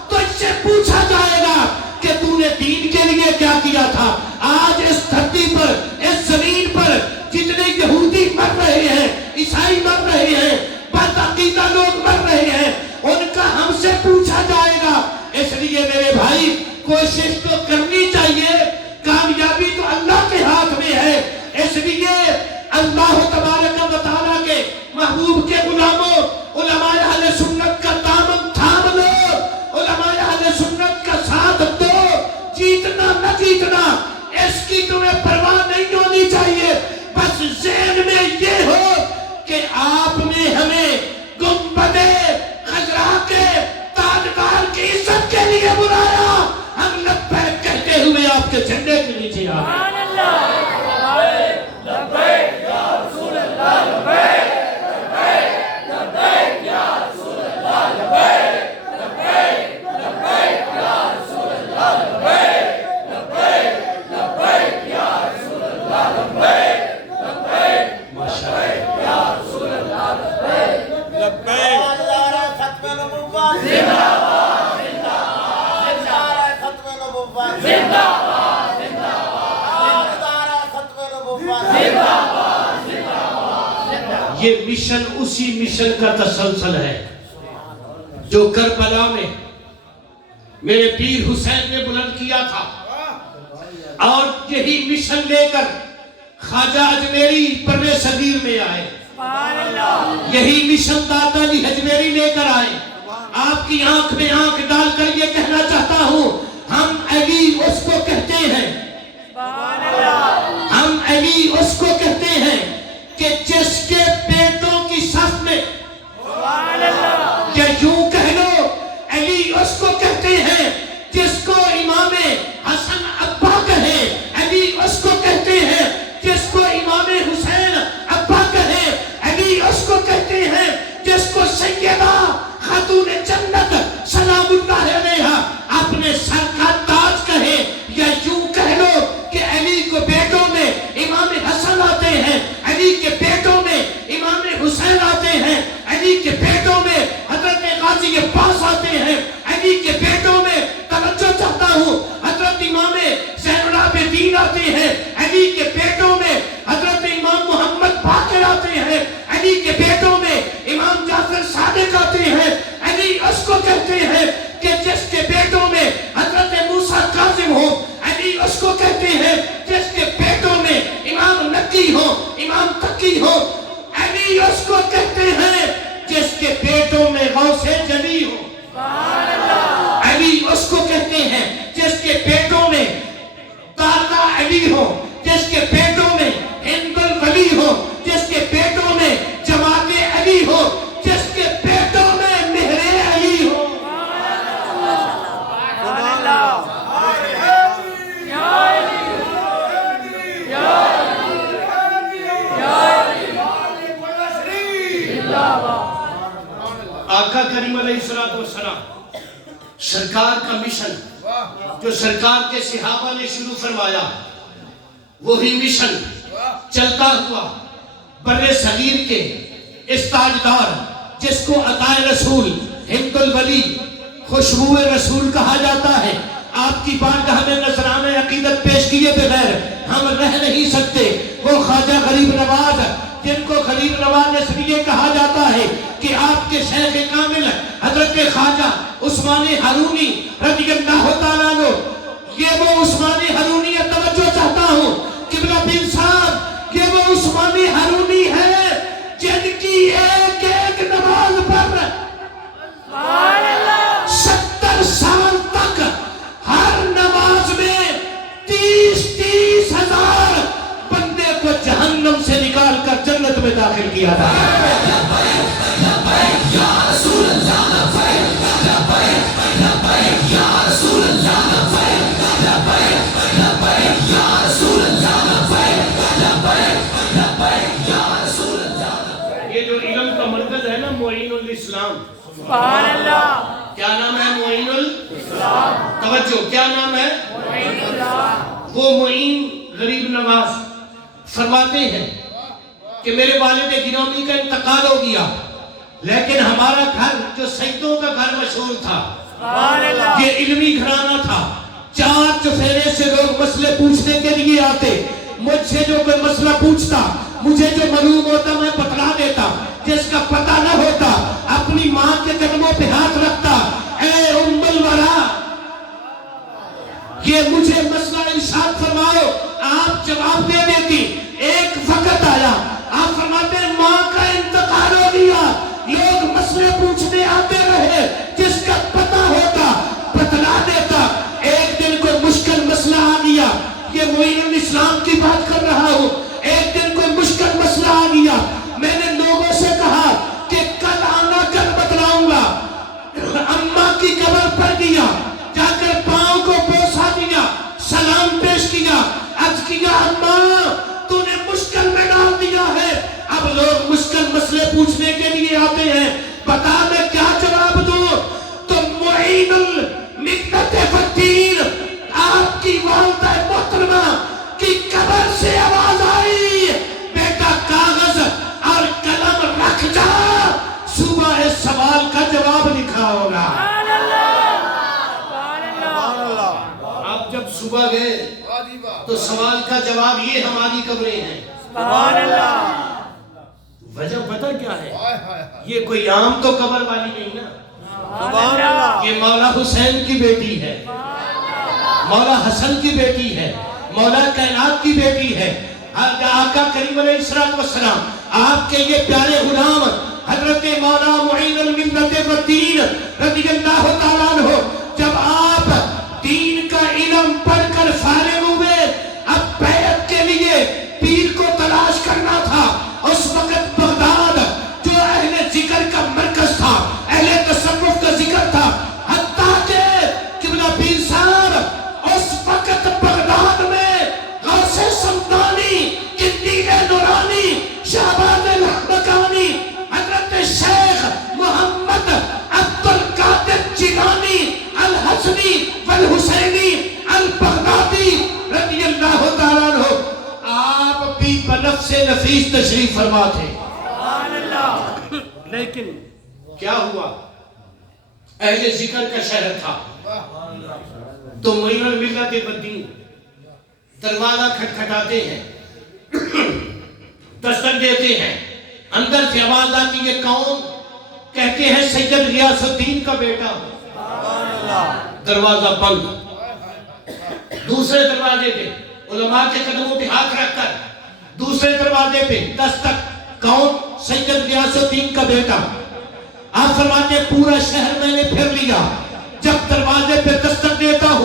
تجھ سے پوچھا جائے گا کہ تو نے دین کے لیے کیا کیا تھا۔ آج اس دھرتی پر، اس زمین پر جتنے یہودی مر رہے ہیں، عیسائی مر رہے ہیں، بدعقیدہ لوگ مر رہے ہیں، ان کا ہم سے پوچھا جائے گا۔ اس لیے میرے بھائی کوشش تو کرنی چاہیے، کامیابی تو اللہ کے ہاتھ میں ہے۔ اس لیے اللہ تبارک و تعالیٰ کے محبوب کے غلاموں، علماء اہل سنت کا دامن تھام لو، علماء اہل سنت کا ساتھ دو، جیتنا نہ جیتنا اس کی تمہیں پرواہ نہیں ہونی چاہیے، بس ذہن میں یہ ہو کہ آپ نے ہمیں گنبد خضرا کے تاجدار کی عزت کے لیے بلایا، ہم لبیک کہتے ہوئے آپ کے جھنڈے کے نیچے آ گئے۔ سبحان اللہ لبیک یا رسول اللہ لبیک لبیک لبیک یا رسول اللہ لبیک لبیک لبیک یا رسول اللہ لبیک لبیک لبیک یا رسول اللہ لبیک لبیک ماشاءاللہ یا رسول اللہ لبیک لبیک تاجدار ختم نبوت زندہ باد زندہ تاجدار ختم نبوت زندہ باد زندہ تاجدار ختم نبوت زندہ باد زندہ باد یہ مشن اسی مشن کا تسلسل ہے جو کربلا میں میرے پیر حسین نے بلند کیا تھا، اور یہی مشن لے کر خواجہ اجمیری پرِ صغیر میں آئے، سبحان اللہ یہی مشن داتا علی اجمیری لے کر آئے۔ آپ کی آنکھ میں آنکھ ڈال کر یہ کہنا چاہتا ہوں، ہم علی اس کو کہتے ہیں، سبحان اللہ ہم علی اس کو کہتے ہیں کہ جس کے بیٹوں کی صف میں، سبحان اللہ یا یوں کہہ لو علی اس کو کہتے ہیں جس کو امام حسن ابا کہے، علی اس کو کہتے ہیں جس ہیں جس کے پیٹوں میں دادا علی ہو، جس کے پیٹوں میں ہند الولی ہو، جس کے پیٹوں میں جماعت علی ہو، جس کے پیٹوں میں مہر علی ہو. آقا کریم علیہ السلام سرکار کا مشن جو سرکار کے صحابہ نے شروع فرمایا، وہی مشن چلتا ہوا بر صغیر کے اس تاجدار جس کو عطائے رسول، ہند الولی، خوشبو رسول کہا جاتا ہے، آپ کی بارگاہ میں نذرانہ عقیدت پیش کیے بغیر ہم رہ نہیں سکتے. وہ خواجہ غریب نواز جن کو غریب نواز اس لیے کہا جاتا ہے کہ آپ کے شیخ کامل حضرت خواجہ عثمان ہارونی رضی اللہ تعالیٰ عنہ، یہ وہ عثمان ہارونی توجہ چاہتا ہوں قبلہ پیر صاحب، یہ وہ عثمان ہارونی ہے جن کی ایک ایک نماز پر 70 سال تک ہر نماز میں 30 ہزار بندے کو جہنم سے نکال کر جنت میں داخل کیا تھا. یہ جو علم کا مرکز ہے نا، معین الاسلام، سبحان اللہ، کیا نام ہے؟ معین الاسلام. توجہ، کیا نام ہے؟ معین اللہ. وہ معین غریب نواز فرماتے ہیں کہ میرے والد گرامی کا انتقال ہو گیا، لیکن ہمارا گھر جو سیدوں کا گھر مشہور تھا، سبحان اللہ. یہ علمی گھرانہ تھا. 4 چفیرے سے لوگ مسئلے پوچھنے کے لیے آتے. مجھ سے جو کوئی مسئلہ پوچھتا، مجھے جو معلوم ہوتا میں بتلا دیتا، جس کا پتہ نہ ہوتا اپنی ماں کے قدموں پہ ہاتھ رکھتا، اے ام الورا یہ مجھے مسئلہ ارشاد فرماؤ. آپ جواب دے دیتی. ایک وقت آیا، آپ فرماتے ہیں ماں کا انتقال ہو گیا، لوگ مسئلے پوچھنے آتے رہے، جس کا پتہ ہوتا بتلا دیتا. ایک دن کوئی مشکل مسئلہ آ گیا، یہ معین الاسلام کی بات کر رہا ہوں. ایک دن کوئی مشکل مسئلہ آ گیا، میں نے لوگوں سے کہا کہ کل آنا، کل بتلاؤں گا. اماں کی قبر پر گیا، جا کر پاؤں کو بوسا دیا، سلام پیش کیا، عرض کیا اماں تو نے مشکل میں ڈال دیا ہے. اب لوگ مشکل مسئلے پوچھنے کے لیے آتے ہیں، بتا میں کیا جواب دوں؟ تو معین الملت والدین آپ کی والدہ محترمہ کی قبر سے آواز آئی، بیٹا کاغذ اور قلم رکھ جا، صبح اس سوال کا جواب لکھا ہوگا. آپ جب صبح گئے تو سوال کا جواب یہ ہماری قبریں ہیں. سبحان اللہ. وجہ پتہ کیا ہے؟ یہ کوئی عام تو قبر والی نہیں نا، سبحان اللہ. یہ مولا حسین کی بیٹی ہے، مولا حسن کی بیٹی ہے، مولا کائنات کی بیٹی ہے. آقا کریم علیہ السلام آپ کے یہ پیارے غلام حضرت مولا معین الملت والدین رضی اللہ تعالیٰ عنہ جب آپ دین کا علم پڑھ کر فارغ ہوئے، اب بیعت کے لیے پیر کو تلاش کرنا تھا. اس وقت بغداد جو اہل ذکر کا مرکز تھا، اہل تصوف کا ذکر تھا، حتیٰ کہ قبلہ پیر صاحب اس وقت بغداد میں غوث سمدانی، قندیل نورانی، شہباز الحمدانی، حضرت شیخ محمد عبد القادر جیلانی الحسنی والحسینی البغدادی رضی اللہ تعالیٰ عنہ، آپ بھی بنفس نفیس تشریف فرما تھے. سبحان اللہ. لیکن کیا ہوا؟ اہل ذکر کا شہر تھا تو معین الملت والدین دروازہ کھٹکھٹاتے ہیں، دستک دیتے ہیں، اندر سے آواز آتی ہے کون؟ کہتے ہیں سید غیاث الدین کا بیٹا ہوں. دروازہ بند. دوسرے دروازے پہ علماء کے قدموں پہ ہاتھ رکھ کر دوسرے دروازے پہ دستک، کون؟ سید غیاث الدین کا بیٹا. آپ فرماتے ہیں پورا شہر میں نے پھر لیا، جب دروازے پہ دستک دیتا ہوں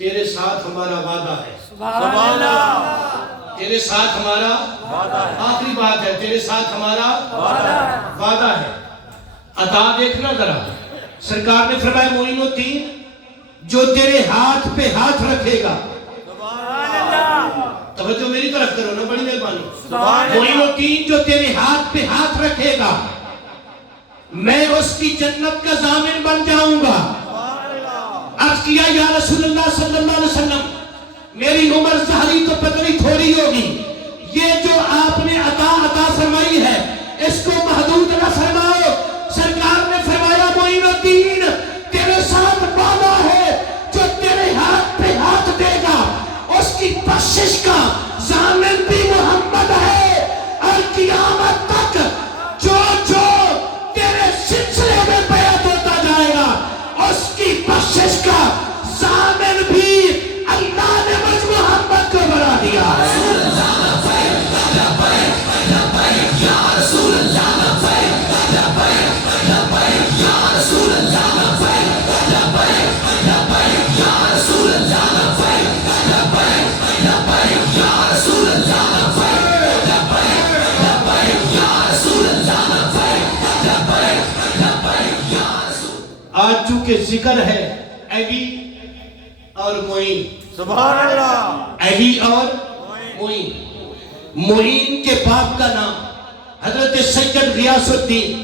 تیرے ساتھ ہمارا وعدہ ہے، سبحان اللہ تیرے ساتھ ہمارا آخری بات ہے، تیرے ساتھ ہمارا وعدہ ہے۔ عطا دیکھنا ذرا، سرکار نے فرمایا معین الدین جو تیرے ہاتھ پہ ہاتھ رکھے گا، سبحان اللہ توجہ میری طرف کرو نا، بڑی مہربانی، سبحان اللہ معین الدین جو تیرے ہاتھ پہ ہاتھ رکھے گا میں اس کی جنت کا ضامن بن جاؤں گا۔ عرض کیا یا رسول اللہ صلی اللہ علیہ وسلم میری عمر ظاہری تو پتلی تھوڑی ہوگی، یہ جو آپ نے عطا فرمائی ہے اس کو محدود نہ فرماؤ۔ سرکار نے فرمایا معین الدین تیرے ساتھ وعدہ ہے جو تیرے ہاتھ پہ ہاتھ دے گا اس کی بخشش کا ضامن بھی محمد ہے، اور قیامت تک جو تیرے سلسلے میں بیعت ہوتا جائے گا اس کی بخشش کا ضامن بھی اللہ نے مجھ محمد کو بنا دیا ہے۔ آج چونکہ ذکر ہے علی اور معین، سبحان اللہ علی اور معین، معین کے باپ کا نام حضرت سید غیاث الدین،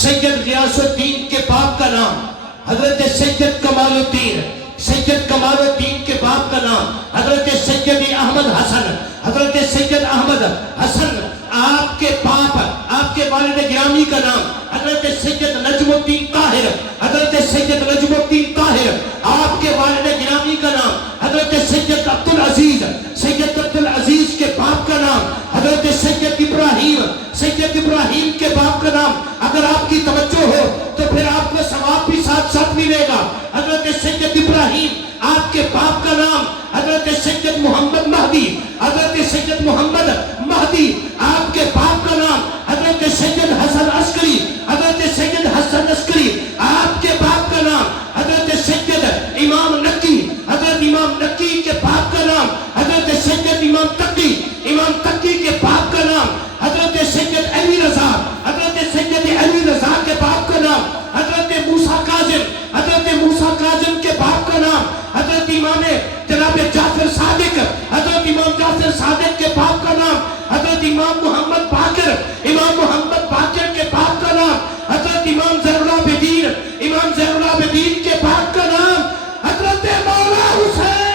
سید غیاث الدین کے باپ کا نام حضرت سید کمال الدین، سید کمال الدین کے باپ کا نام حضرت سید احمد حسن، حضرت سید احمد حسن، آپ کے باپ آپ کے والد گرامی کا نام حضرت سید نجم الدین طاہر، حضرت سید نجم الدین طاہر، آپ کے والد گرامی کا نام حضرت سید عبدالعزیز، سید عبدالعزیز کے باپ کا نام حضرت سید ابراہیم، سید ابراہیم کے باپ کا نام اگر آپ کی توجہ ہو تو پھر آپ کو ثواب بھی ساتھ ساتھ ملے گا۔ حضرت سید ابراہیم آپ کے باپ کا نام حضرت سید محمد مہدی، حضرت سید محمد مہدی آپ کے باپ کا نام حضرت سید حسن عسکری، حضرت سید حسن عسکری آپ کے باپ کا نام حضرت سید امام نکی، حضرت امام نکی کے باپ کا نام حضرت سید امام تقی، امام تقی کے باپ کا نام حضرت سید علی رضا، حضرت سید علی رضا کے باپ کا نام حضرت موسیٰ کاظم، حضرت موسیٰ کاظم کے باپ کا نام حضرت امام جناب جعفر صادق، حضرت امام جعفر صادق کے باپ کا نام حضرت امام محمد باقر، امام محمد باقر کے باپ کا نام حضرت امام زین العابدین، امام زین العابدین کے باپ کا نام حضرت مولا حسین۔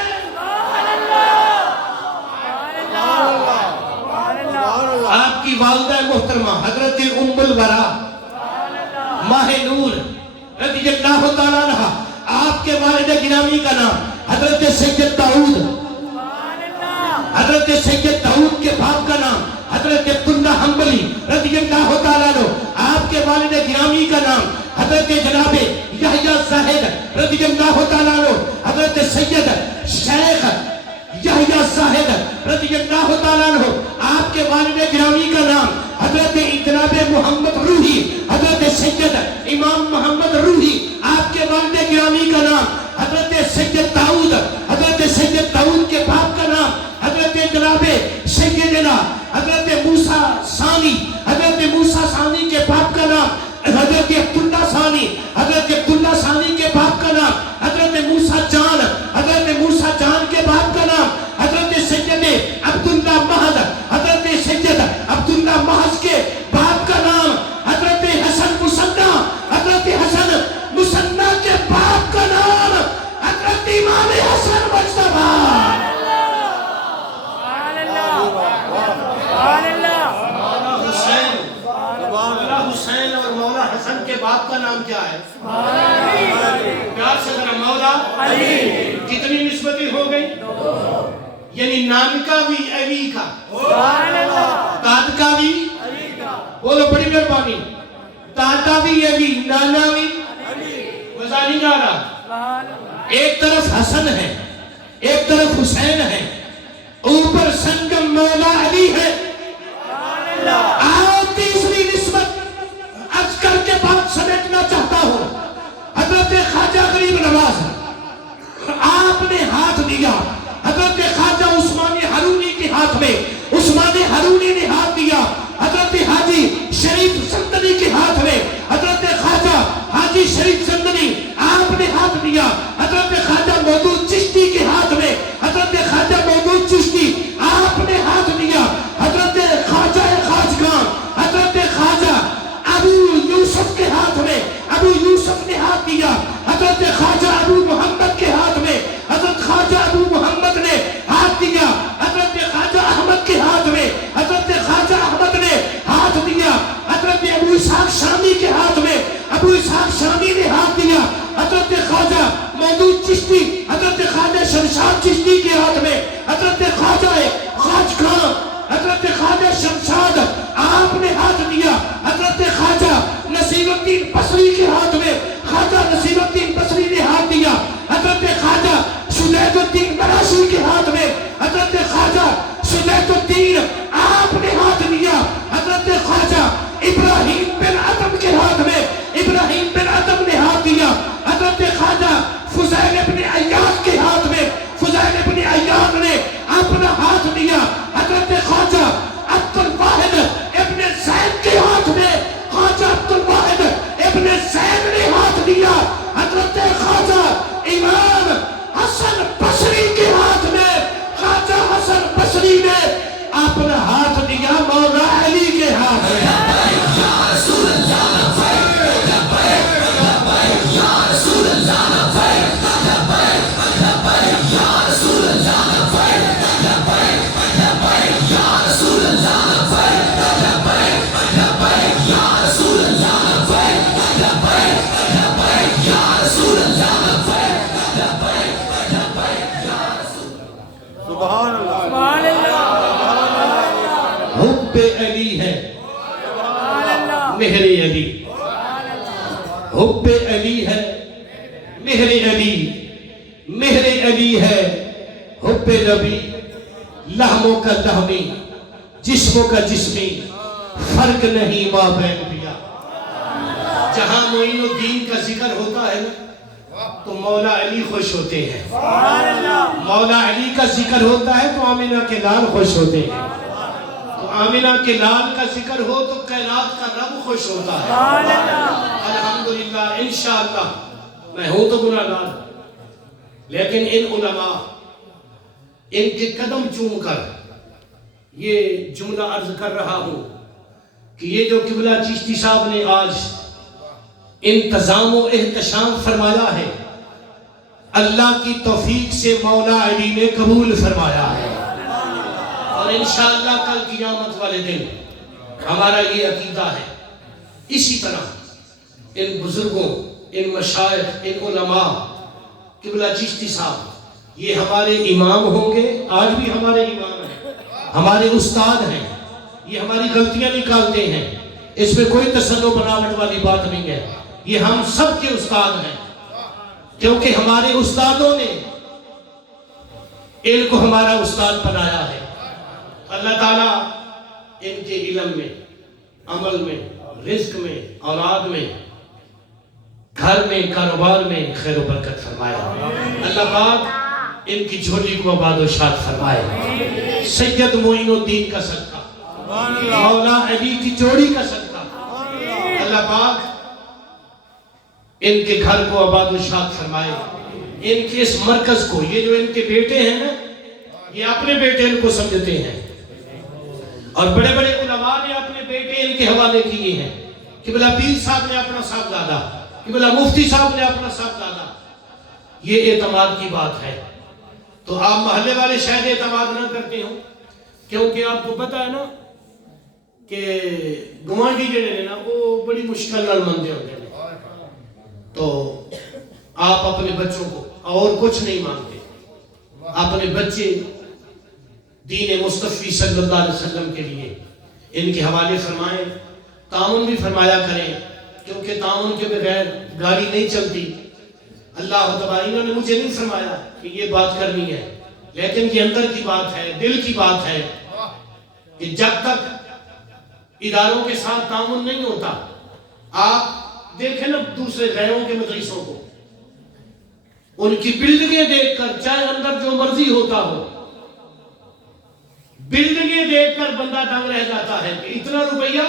آپ کی والدہ محترمہ حضرت ام الورا ماہ نور رضی اللہ تعالیٰ عنہ، آپ کے والد گرامی کا نام حضرت سید داؤد، حضرت سید داؤد کے باپ کا نام حضرت عبداللہ حنبلی رضی اللہ تعالیٰ عنہ، آپ کے والد گرامی کا نام حضرت جناب یحییٰ زاہد رضی اللہ تعالیٰ عنہ، حضرت سید شیخ یحییٰ زاہد رضی اللہ تعالیٰ عنہ، آپ کے والد گرامی کا نام حضرت جناب محمد روحی، حضرت سید امام محمد روحی، آپ کے والد گرامی کا نام حضرت سید داؤد، حضرت سید داؤد کے باپ کا نام حضرت جناب سیدنا حضرت موسیٰ ثانی، حضرت موسیٰ ثانی کے باپ کا نام حضرت عبداللہ ثانی، حضرت عبداللہ ثانی کے باپ کا نام حضرت موسیٰ جان، حضرت موسیٰ جان کے باپ کا نام حضرت سید عبداللہ محض، حضرت سید عبداللہ محض کے باپ کا نام حضرت حسن مصنع، حضرت حسن مصنع کے باپ کا نام حضرت امام حسن مجتبی۔ مولا حسین اور مولا حسن کے باپ کا نام کیا ہے؟ پیار سے ذرا مولا علی۔ کتنی نسبتیں ہو گئی؟ یعنی نام کا بھی علی کا، داد کا بھی، بولو بڑی مہربانی، دادا بھی علی، نانا بھی مزہ نہیں جا رہا۔ ایک طرف حسن ہے ایک طرف حسین ہے، اوپر سنگم مولا علی ہے۔ آؤ تیسری نسبت عرض کر کے بات سمیٹنا چاہتا ہوں، حضرت خواجہ غریب نواز آپ سبحان اللہ سبحان اللہ حب علی ہے سبحان اللہ مہر علی، حب علی ہے مہر علی، مہر علی ہے حب نبی، لہموں کا لہمی جسموں کا جسمی، فرق نہیں ماں بہن پیا۔ جہاں معین الدین کا ذکر ہوتا ہے نا تو مولا علی خوش ہوتے ہیں، سبحان اللہ مولا علی کا ذکر ہوتا ہے تو آمینہ کے لال خوش ہوتے ہیں، تو آمینہ کے لال کا ذکر ہو تو کائنات کا رب خوش ہوتا ہے۔ سبحان اللہ الحمدللہ انشاءاللہ میں ہوں تو گناہ گار، لیکن ان علماء ان کے قدم چوم کر یہ جملہ عرض کر رہا ہوں کہ یہ جو قبلہ چشتی صاحب نے آج انتظام و احتشام فرمایا ہے، اللہ کی توفیق سے مولا علی نے قبول فرمایا ہے، اور انشاءاللہ کل قیامت والے دن ہمارا یہ عقیدہ ہے۔ اسی طرح ان بزرگوں، ان مشائخ، ان علماء، قبلہ چشتی صاحب یہ ہمارے امام ہوں گے، آج بھی ہمارے امام ہیں، ہمارے استاد ہیں، یہ ہماری غلطیاں نکالتے ہیں، اس میں کوئی تسن و بناوٹ والی بات نہیں ہے، یہ ہم سب کے استاد ہیں، کیونکہ ہمارے استادوں نے ان کو ہمارا استاد بنایا ہے۔ اللہ تعالیٰ ان کے علم میں، عمل میں، رزق میں، اولاد میں، گھر میں، کاروبار میں خیر و برکت فرمائے۔ اللہ پاک ان کی جھولی کو آباد و شاد فرمائے۔ سید معین الدین کا صدقہ، مولا علی کی جوڑی کا صدقہ، اللہ پاک ان کے گھر کو آباد و شاد فرمائے۔ ان کے اس مرکز کو، یہ جو ان کے بیٹے ہیں نا، یہ اپنے بیٹے ان کو سمجھتے ہیں، اور بڑے بڑے علماء نے اپنے بیٹے ان کے حوالے کیے ہیں۔ قبلہ پیر صاحب نے اپنا صاحبزادہ، قبلہ مفتی صاحب نے اپنا صاحبزادہ، یہ اعتماد کی بات ہے۔ تو آپ محلے والے شاید اعتماد نہ کرتے ہوں، کیونکہ آپ کو پتہ ہے نا کہ گوانڈی جڑے نا وہ بڑی مشکل نال مندے ہوتے ہیں، تو آپ اپنے بچوں کو اور کچھ نہیں مانگتے، اپنے بچے دین مصطفی صلی اللہ علیہ وسلم کے لیے ان کے حوالے فرمائیں، تعاون بھی فرمایا کریں، کیونکہ تعاون کے بغیر گاڑی نہیں چلتی۔ اللہ تبارک نے مجھے نہیں فرمایا کہ یہ بات کرنی ہے، لیکن یہ اندر کی بات ہے، دل کی بات ہے کہ جب تک اداروں کے ساتھ تعاون نہیں ہوتا، آپ دیکھیں نا دوسرے غیروں کے مدرسوں کو، ان کی بلڈنگیں دیکھ کر چاہے اندر جو مرضی ہوتا ہو، بلڈنگیں دیکھ کر بندہ دنگ رہ جاتا ہے کہ اتنا روپیہ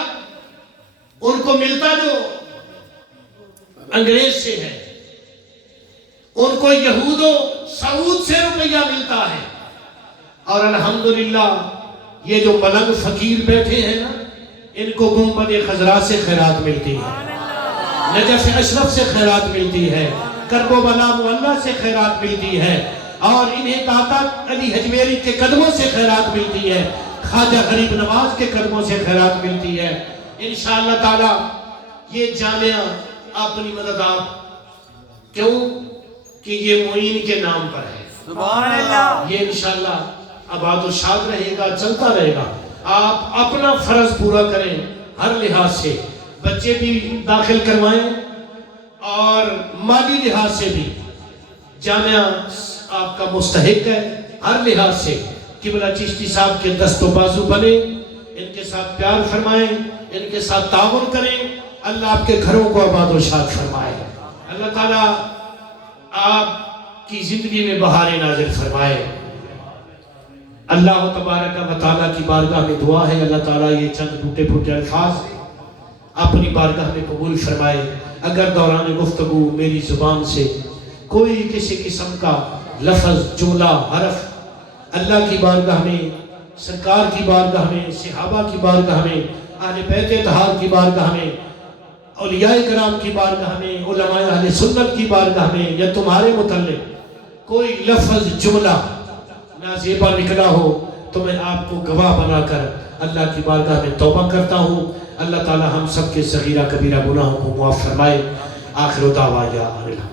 ان کو ملتا جو انگریز سے ہے، ان کو یہود و سعود سے روپیہ ملتا ہے، اور الحمدللہ یہ جو ملنگ فقیر بیٹھے ہیں نا، ان کو گنبد خضرا سے خیرات ملتی ہے، نجف اشرف سے خیرات ملتی ہے، کرب و بلا معلیٰ سے خیرات ملتی ہے، اور انہیں داتا علی حجویری کے قدموں سے خیرات ملتی ہے، خواجہ غریب نواز کے قدموں سے خیرات ملتی ہے۔ انشاءاللہ تعالی یہ جامعہ اپنی مدد آپ، کیوں کہ یہ معین کے نام پر ہے، سبحان اللہ یہ انشاءاللہ آباد و شاد رہے گا، چلتا رہے گا۔ آپ اپنا فرض پورا کریں ہر لحاظ سے، بچے بھی داخل کروائیں اور مالی لحاظ سے بھی، جامعہ آپ کا مستحق ہے ہر لحاظ سے۔ قبلہ چشتی صاحب کے دست و بازو بنے، ان کے ساتھ پیار فرمائیں، ان کے ساتھ تعاون کریں، اللہ آپ کے گھروں کو آباد و شاد فرمائے، اللہ تعالیٰ آپ کی زندگی میں بہاریں نازل فرمائے۔ اللہ تبارک و تعالیٰ کی بارگاہ میں دعا ہے، اللہ تعالیٰ یہ چند ٹوٹے پھوٹے الفاظ اپنی بارگاہ میں قبول فرمائے۔ اگر دوران گفتگو میری زبان سے کوئی کسی قسم کا لفظ، جملہ، حرف اللہ کی بارگاہ میں، سرکار کی بارگاہ میں، صحابہ کی بارگاہ میں، اہل بیت اطہار کی بارگاہ میں، اولیاء کرام کی بارگاہ میں، علماء اہل سنت کی بارگاہ میں، یا تمہارے متعلق کوئی لفظ، جملہ نازیبا نکلا ہو تو میں آپ کو گواہ بنا کر اللہ کی بارگاہ میں توبہ کرتا ہوں۔ اللہ تعالی ہم سب کے صغیرہ کبیرہ گناہوں کو معاف فرمائے۔ آخر دعوانا الحمدللہ۔